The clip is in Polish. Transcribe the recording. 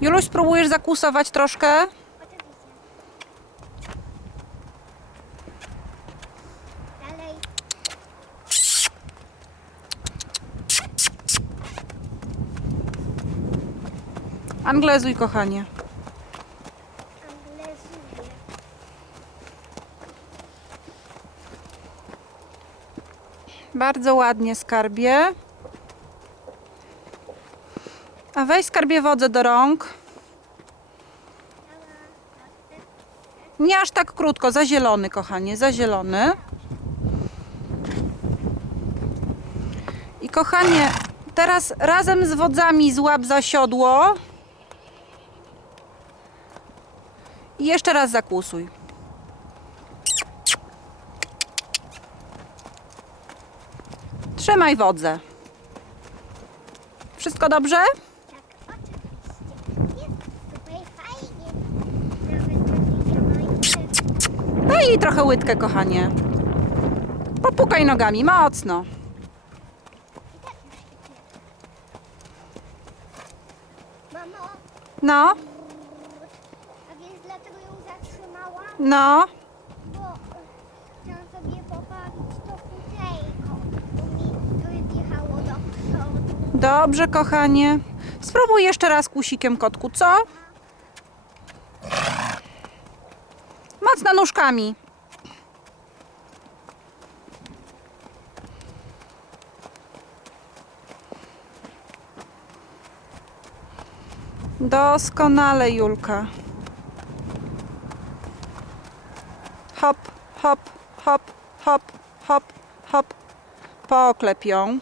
Juluś, spróbujesz zakusować troszkę? Dalej. Anglezuj, kochanie. Bardzo ładnie, skarbie. A weź skarbie wodę do rąk. Nie aż tak krótko, za zielony, kochanie, za zielony. I kochanie, teraz razem z wodzami złap za siodło. I jeszcze raz zakłusuj. Trzymaj wodzę. Wszystko dobrze? Daj jej trochę łydkę, kochanie. Popukaj nogami, mocno. Mamo, No, a wiesz dlaczego ją zatrzymałam? no. Bo e, chciałam sobie poprawić to futerko, bo mi wyjechało do przodu. Dobrze, kochanie. Spróbuj jeszcze raz kusikiem, kotku, co? Mocno nóżkami. Doskonale, Julka. Hop, hop, hop, hop, hop, hop. Poklep ją.